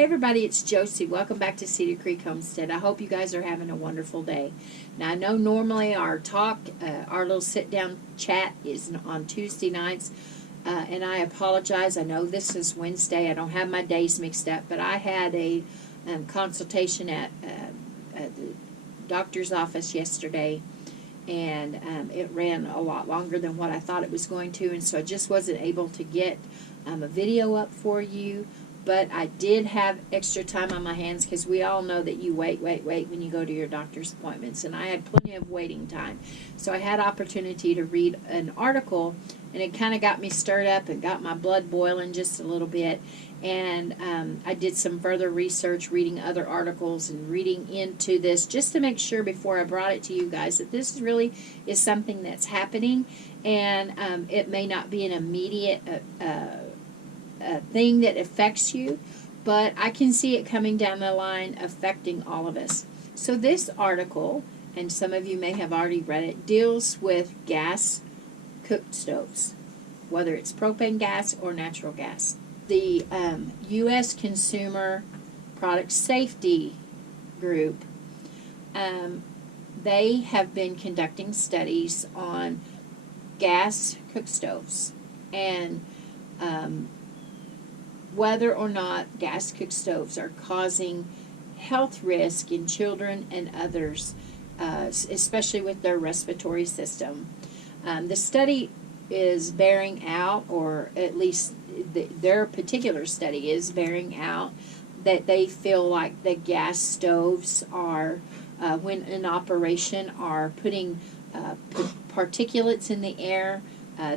Hey everybody, it's Josie. Welcome back to Cedar Creek Homestead. I hope you guys are having a wonderful day. Now I know normally our little sit-down chat is on Tuesday nights, and I apologize. I know this is Wednesday. I don't have my days mixed up, but I had a consultation at the doctor's office yesterday, and it ran a lot longer than what I thought it was going to, and so I just wasn't able to get a video up for you. But I did have extra time on my hands because we all know that you wait when you go to your doctor's appointments. And I had plenty of waiting time. So I had opportunity to read an article, and it kind of got me stirred up and got my blood boiling just a little bit. And I did some further research, reading other articles and reading into this just to make sure before I brought it to you guys that this really is something that's happening. And it may not be an immediate thing that affects you, but I can see it coming down the line affecting all of us. So this article, and some of you may have already read it, deals with gas cooked stoves, whether it's propane gas or natural gas. The U.S. Consumer Product Safety Group, they have been conducting studies on gas cooked stoves and whether or not gas cooked stoves are causing health risk in children and others, especially with their respiratory system. The study is bearing out, or at least their particular study is bearing out, that they feel like the gas stoves are, when in operation, are putting particulates in the air.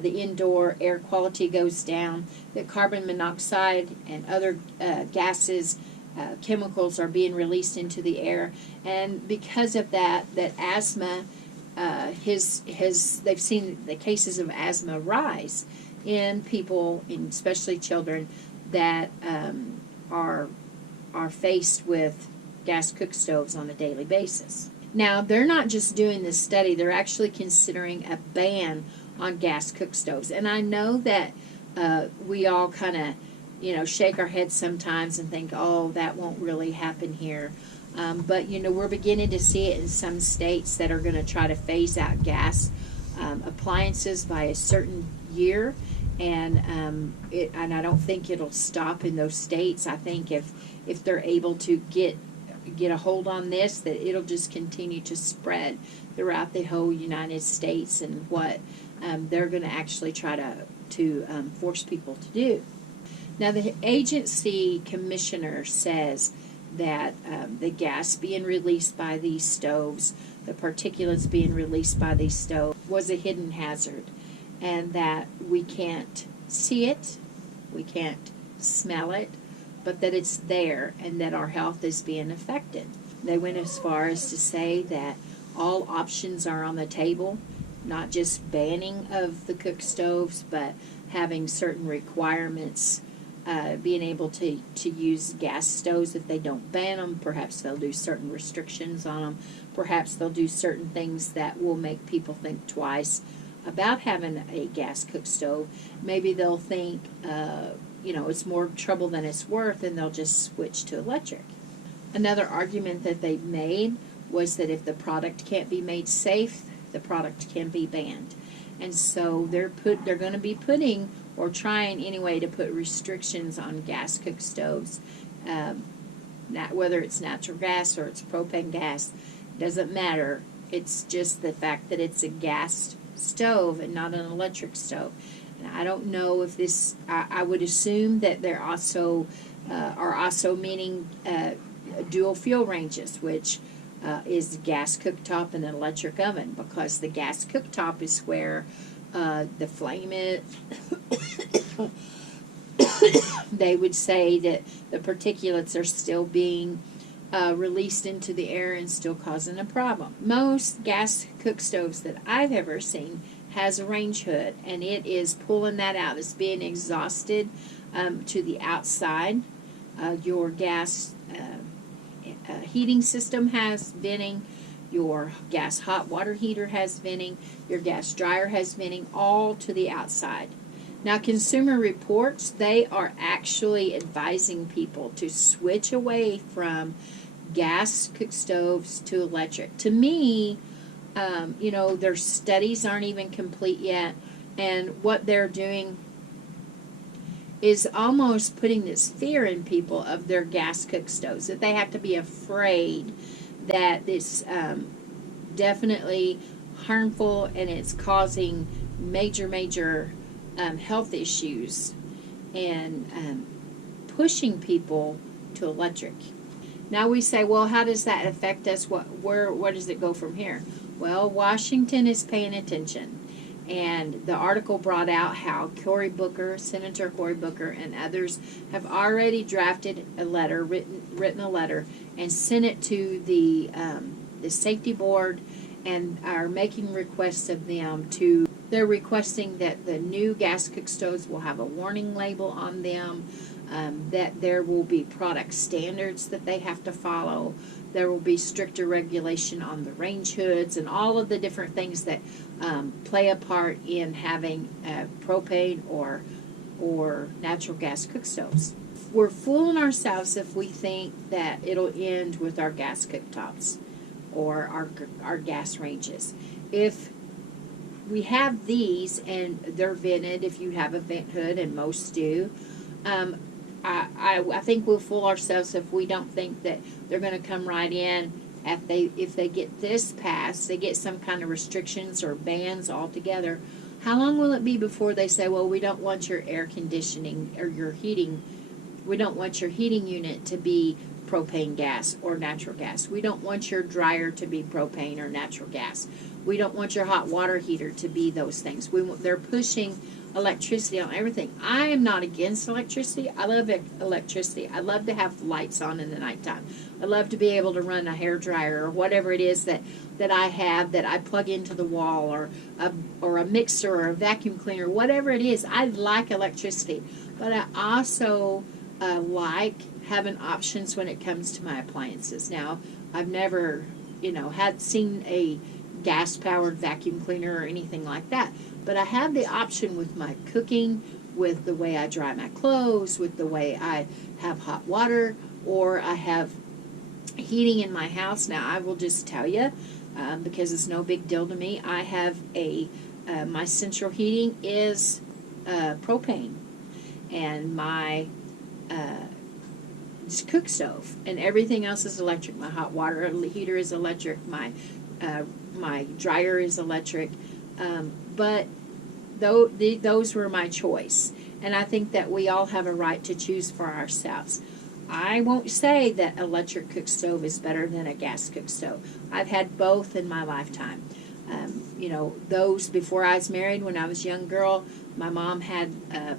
The indoor air quality goes down, the carbon monoxide and other gases, chemicals are being released into the air, and because of that asthma, they've seen the cases of asthma rise in people, especially children, that are faced with gas cook stoves on a daily basis. Now, they're not just doing this study, they're actually considering a ban on gas cook stoves. And I know that we all kind of, shake our heads sometimes and think, oh, that won't really happen here. But, we're beginning to see it in some states that are going to try to phase out gas appliances by a certain year. And I don't think it'll stop in those states. I think if they're able to get a hold on this, that it'll just continue to spread throughout the whole United States, and what they're going to actually try to force people to do. Now, the agency commissioner says that the gas being released by these stoves, the particulates being released by these stoves, was a hidden hazard, and that we can't see it, we can't smell it, but that it's there and that our health is being affected. They went as far as to say that all options are on the table, not just banning of the cook stoves, but having certain requirements, being able to use gas stoves. If they don't ban them, perhaps they'll do certain restrictions on them. Perhaps they'll do certain things that will make people think twice about having a gas cook stove. Maybe they'll think, it's more trouble than it's worth, and they'll just switch to electric. Another argument that they made was that if the product can't be made safe, the product can be banned. And so they're going to be putting, or trying anyway, to put restrictions on gas cook stoves. Whether it's natural gas or it's propane gas, doesn't matter. It's just the fact that it's a gas stove and not an electric stove. And I don't know if this, I would assume that they're also are meaning dual fuel ranges, which is gas cooktop and an electric oven, because the gas cooktop is where the flame is. They would say that the particulates are still being released into the air and still causing a problem. Most gas cook stoves that I've ever seen has a range hood, and it is pulling that out. It's being exhausted to the outside. Your gas heating system has venting, your gas hot water heater has venting, your gas dryer has venting, all to the outside. Now, Consumer Reports, they are actually advising people to switch away from gas cook stoves to electric. To me, their studies aren't even complete yet, and what they're doing is almost putting this fear in people of their gas cook stoves, that they have to be afraid that it's definitely harmful and it's causing major health issues, and pushing people to electric. Now we say, well, how does that affect us? Where does it go from here? Well, Washington is paying attention. And the article brought out how Senator Cory Booker, and others have already drafted a letter, written a letter, and sent it to the safety board, and are making requests of them to. They're requesting that the new gas cook stoves will have a warning label on them, that there will be product standards that they have to follow. There will be stricter regulation on the range hoods and all of the different things that play a part in having propane or natural gas cook stoves. We're fooling ourselves if we think that it'll end with our gas cooktops or our gas ranges. If we have these and they're vented, if you have a vent hood, and most do, I think we'll fool ourselves if we don't think that they're going to come right in. If they get this passed, they get some kind of restrictions or bans altogether. How long will it be before they say, well, we don't want your air conditioning or your heating, we don't want your heating unit to be propane gas or natural gas. We don't want your dryer to be propane or natural gas. We don't want your hot water heater to be those things. They're pushing electricity on everything. I am not against electricity. I love electricity. I love to have lights on in the nighttime. I love to be able to run a hair dryer or whatever it is that I have that I plug into the wall, or a mixer or a vacuum cleaner, whatever it is. I like electricity, but I also like having options when it comes to my appliances. Now, I've never, seen a gas-powered vacuum cleaner or anything like that. But I have the option with my cooking, with the way I dry my clothes, with the way I have hot water, or I have heating in my house. Now, I will just tell you, because it's no big deal to me, I have my central heating is propane, and my cook stove, and everything else is electric. My hot water heater is electric. My dryer is electric. But those were my choice. And I think that we all have a right to choose for ourselves. I won't say that electric cook stove is better than a gas cook stove. I've had both in my lifetime. Those before I was married, when I was a young girl, my mom had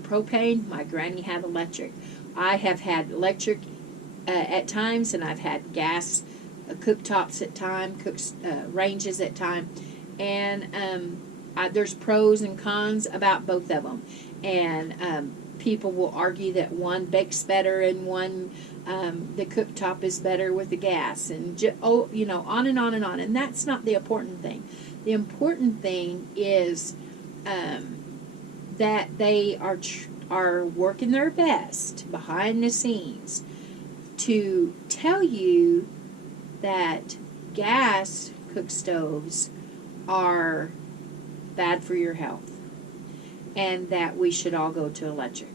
propane, my granny had electric. I have had electric at times, and I've had gas cooktops at times, ranges at times. And there's pros and cons about both of them, and people will argue that one bakes better and one the cooktop is better with the gas, and on and on and on. And that's not the important thing. The important thing is that they are working their best behind the scenes to tell you that gas cook stoves are bad for your health, and that we should all go to electric.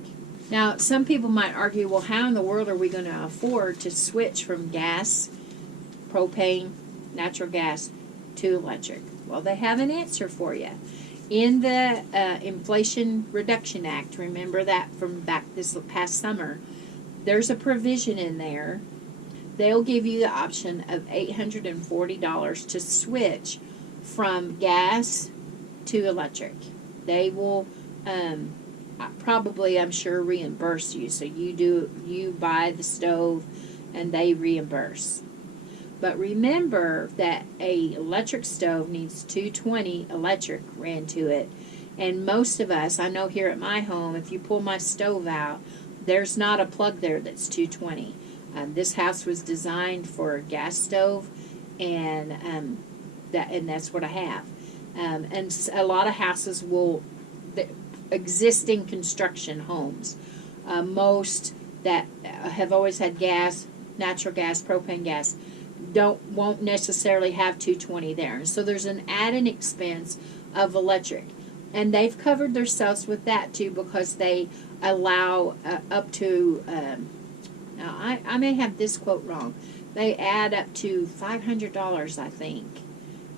Now, some people might argue, well, how in the world are we going to afford to switch from gas, propane, natural gas, to electric? Well, they have an answer for you. In the Inflation Reduction Act, remember that from back this past summer, there's a provision in there. They'll give you the option of $840 to switch from gas to electric. They will probably, I'm sure, reimburse you. So you buy the stove and they reimburse. But remember that a electric stove needs 220 electric ran to it. And most of us, I know here at my home, if you pull my stove out, there's not a plug there that's 220. This house was designed for a gas stove, and that's what I have. And a lot of houses will existing construction homes. Most that have always had gas, natural gas, propane gas, won't necessarily have 220 there. And so there's an added expense of electric. And they've covered themselves with that too, because they allow up to, now I may have this quote wrong, they add up to $500, I think,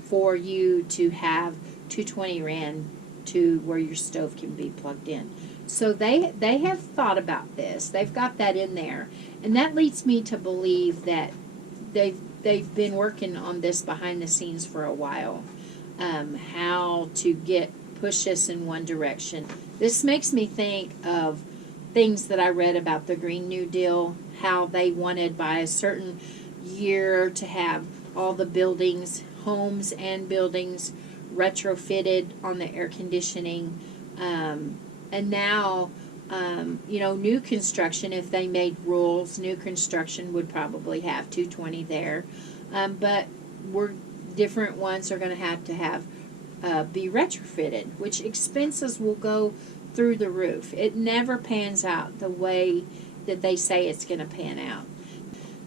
for you to have 220 ran to where your stove can be plugged in. So they have thought about this. They've got that in there. And that leads me to believe that they've been working on this behind the scenes for a while, how to push us in one direction. This makes me think of things that I read about the Green New Deal, how they wanted by a certain year to have all the buildings, homes and buildings, retrofitted on the air conditioning. And now, new construction, if they made rules, new construction would probably have 220 there. But different ones are going to have be retrofitted, which expenses will go through the roof. It never pans out the way that they say it's going to pan out.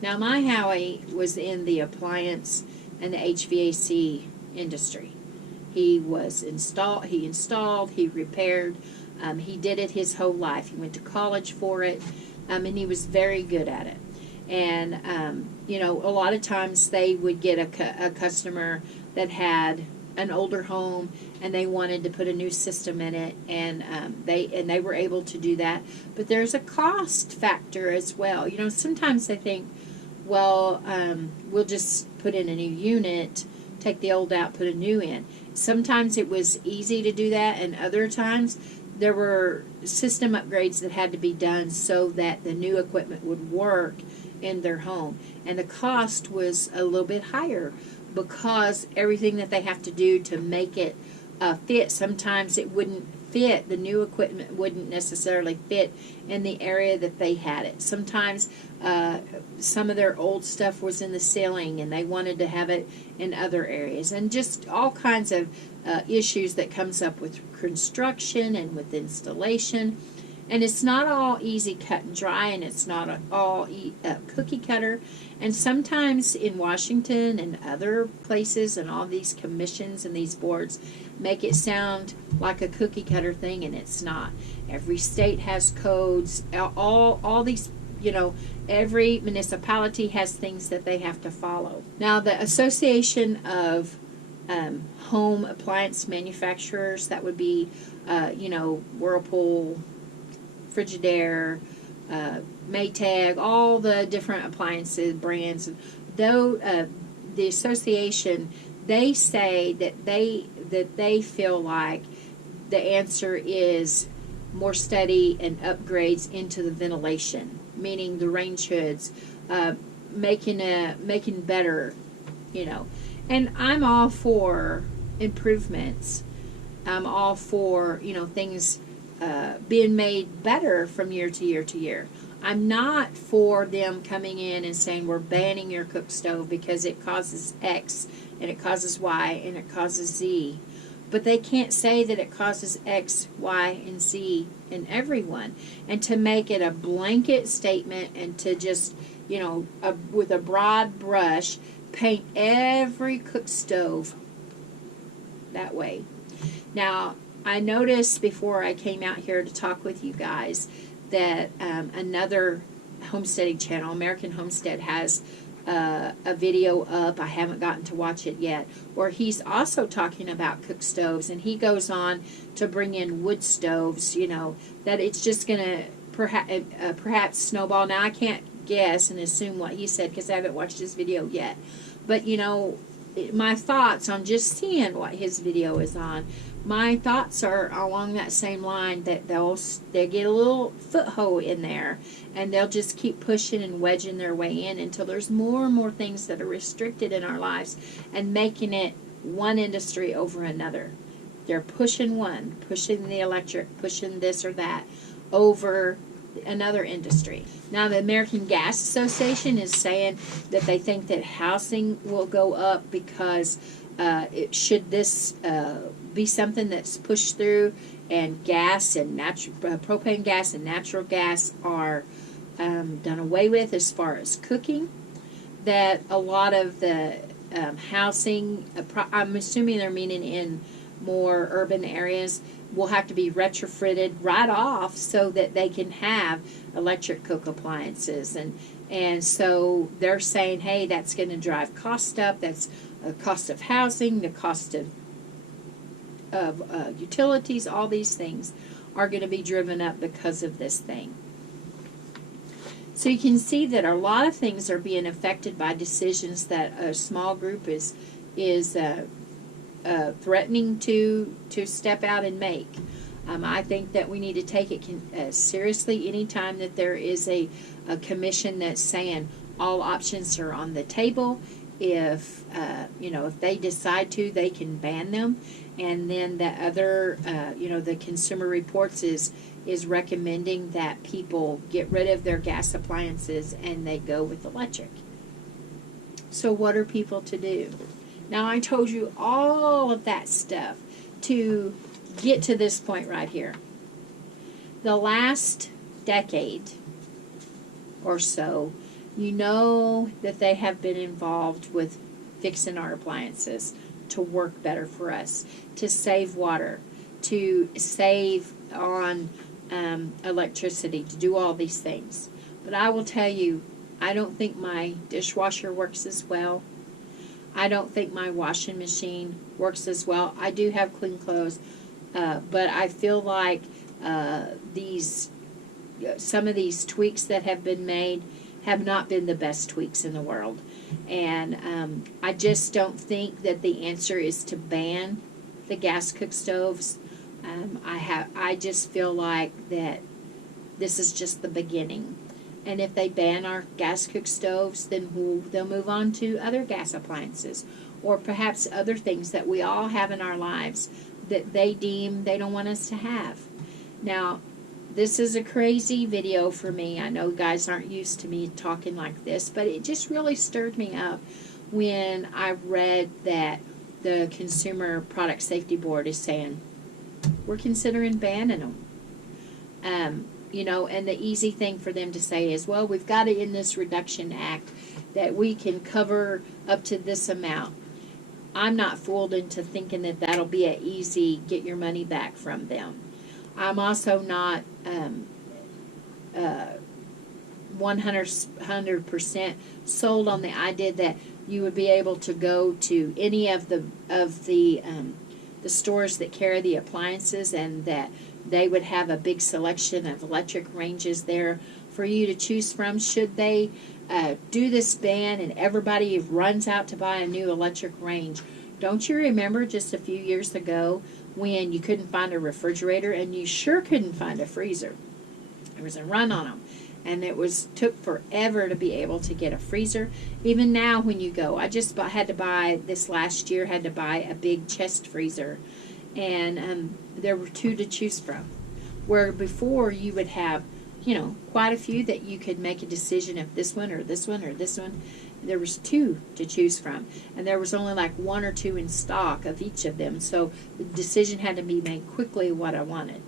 Now, my Howie was in the appliance and the HVAC industry. He installed, he repaired, he did it his whole life. He went to college for it, and he was very good at it. And, a lot of times they would get a customer that had an older home and they wanted to put a new system in it, and they were able to do that. But there's a cost factor as well. Sometimes they think, well, we'll just put in a new unit, take the old out, put a new in. Sometimes it was easy to do that, and other times there were system upgrades that had to be done so that the new equipment would work in their home. And the cost was a little bit higher because everything that they have to do to make it fit, sometimes it wouldn't fit. The new equipment wouldn't necessarily fit in the area that they had it. Sometimes some of their old stuff was in the ceiling and they wanted to have it in other areas, and just all kinds of issues that comes up with construction and with installation. And it's not all easy cut and dry, and it's not all cookie cutter. And sometimes in Washington and other places and all these commissions and these boards make it sound like a cookie cutter thing, and it's not. Every state has codes. All these, every municipality has things that they have to follow. Now, the Association of Home Appliance Manufacturers, that would be, Whirlpool, Frigidaire, Maytag, all the different appliances brands. Though the association, they say that they feel like the answer is more study and upgrades into the ventilation, meaning the range hoods, making better, And I'm all for improvements. I'm all for things being made better from year to year to year. I'm not for them coming in and saying we're banning your cook stove because it causes X and it causes Y and it causes Z. But they can't say that it causes X, Y, and Z in everyone. And to make it a blanket statement and to just, with a broad brush, paint every cook stove that way. Now, I noticed before I came out here to talk with you guys that another homesteading channel, American Homestead, has a video up. I haven't gotten to watch it yet, where he's also talking about cook stoves, and he goes on to bring in wood stoves, that it's just going to perhaps snowball. Now, I can't guess and assume what he said because I haven't watched his video yet. But, my thoughts on just seeing what his video is on, my thoughts are along that same line, that they'll get a little foothold in there, and they'll just keep pushing and wedging their way in until there's more and more things that are restricted in our lives and making it one industry over another. They're pushing the electric, pushing this or that over another industry. Now, the American Gas Association is saying that they think that housing will go up because should this be something that's pushed through, and gas and propane gas and natural gas are done away with as far as cooking. That a lot of the housing, I'm assuming they're meaning in more urban areas, will have to be retrofitted right off so that they can have electric cook appliances. And so they're saying, hey, that's going to drive cost up. That's the cost of housing, the cost of utilities, all these things are going to be driven up because of this thing. So you can see that a lot of things are being affected by decisions that a small group is threatening to step out and make. I think that we need to take it seriously anytime that there is a commission that's saying all options are on the table. If if they decide to, they can ban them. And then the other, the Consumer Reports is recommending that people get rid of their gas appliances and they go with electric. So what are people to do? Now, I told you all of that stuff to get to this point right here. The last decade or so, you know that they have been involved with fixing our appliances to work better for us, to save water, to save on electricity, to do all these things. But I will tell you, I don't think my dishwasher works as well. I don't think my washing machine works as well. I do have clean clothes, but I feel like some of these tweaks that have been made have not been the best tweaks in the world. And I just don't think that the answer is to ban the gas cook stoves. I just feel like that this is just the beginning. And if they ban our gas cook stoves, then they'll move on to other gas appliances, or perhaps other things that we all have in our lives that they deem they don't want us to have. Now, this is a crazy video for me. I know guys aren't used to me talking like this, but it just really stirred me up when I read that the Consumer Product Safety Board is saying, we're considering banning them. And the easy thing for them to say is, well, we've got it in this reduction act that we can cover up to this amount. I'm not fooled into thinking that that'll be an easy get your money back from them. I'm also not 100% sold on the idea that you would be able to go to any of the stores that carry the appliances and that they would have a big selection of electric ranges there for you to choose from. Should they do this ban and everybody runs out to buy a new electric range? Don't you remember just a few years ago when you couldn't find a refrigerator and you sure couldn't find a freezer? There was a run on them, and it took forever to be able to get a freezer. Even now when you go, I just had to buy this last year, had to buy a big chest freezer, and there were 2 to choose from, where before you would have quite a few that you could make a decision of this one or this one or this one. There was 2 to choose from, and there was only like 1 or 2 in stock of each of them, so the decision had to be made quickly what I wanted.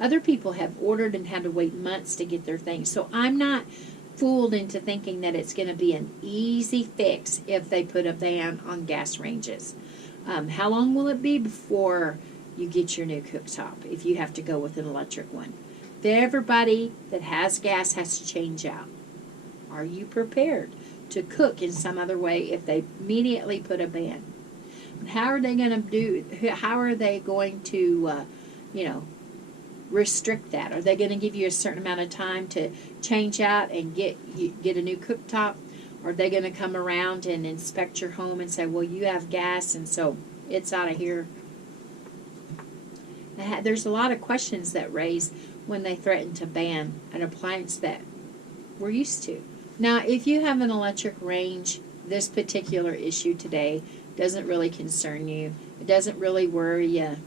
Other people have ordered and had to wait months to get their things, so I'm not fooled into thinking that it's going to be an easy fix if they put a ban on gas ranges. How long will it be before you get your new cooktop if you have to go with an electric one? Everybody that has gas has to change out. Are you prepared to cook in some other way if they immediately put a ban? How are they going to restrict that? Are they going to give you a certain amount of time to change out and get a new cooktop? Or are they going to come around and inspect your home and say, well, you have gas and so it's out of here? There's a lot of questions that raise when they threaten to ban an appliance that we're used to. Now, if you have an electric range, this particular issue today doesn't really concern you. It doesn't really worry you.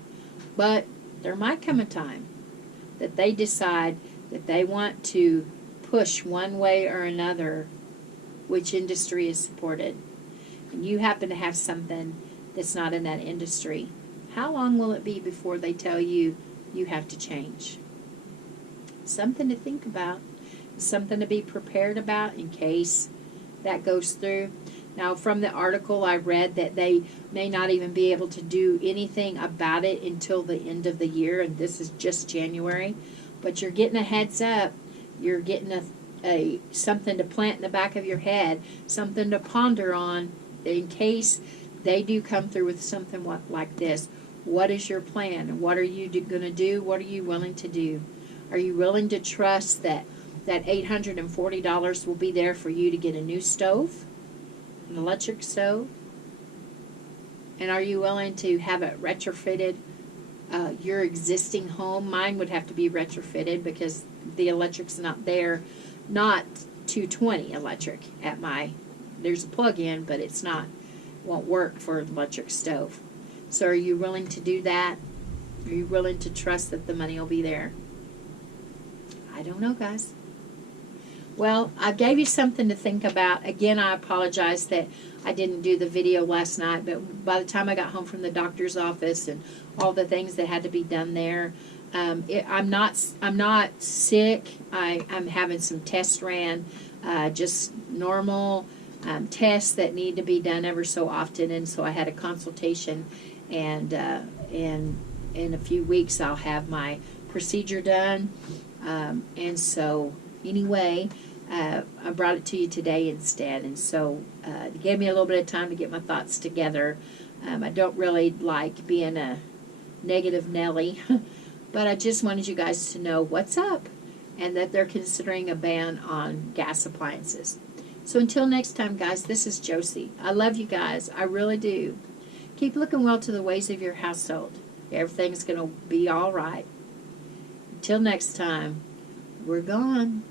But there might come a time that they decide that they want to push one way or another which industry is supported. And you happen to have something that's not in that industry. how long will it be before they tell you you have to change? Something to think about, something to be prepared about in case that goes through. Now, from the article I read that they may not even be able to do anything about it until the end of the year, and this is just January. But you're getting a heads up. You're getting a something to plant in the back of your head, something to ponder on in case they do come through with something like this. What is your plan, and what are you going to do? What are you willing to do? Are you willing to trust that $840 will be there for you to get a new stove, an electric stove? And are you willing to have it retrofitted, your existing home? Mine would have to be retrofitted because the electric's not there, not 220 electric at there's a plug-in, but it's not, won't work for an electric stove. So are you willing to do that? Are you willing to trust that the money will be there? I don't know, guys. Well, I gave you something to think about. Again, I apologize that I didn't do the video last night, but by the time I got home from the doctor's office and all the things that had to be done there, I'm not sick. I'm having some tests ran, just normal tests that need to be done ever so often, and so I had a consultation, and in a few weeks I'll have my procedure done. And so anyway, I brought it to you today instead, and so it gave me a little bit of time to get my thoughts together. I don't really like being a negative Nelly, but I just wanted you guys to know what's up and that they're considering a ban on gas appliances. So until next time, guys, this is Josie. I love you guys. I really do. Keep looking well to the ways of your household. Everything's going to be all right. Until next time, we're gone.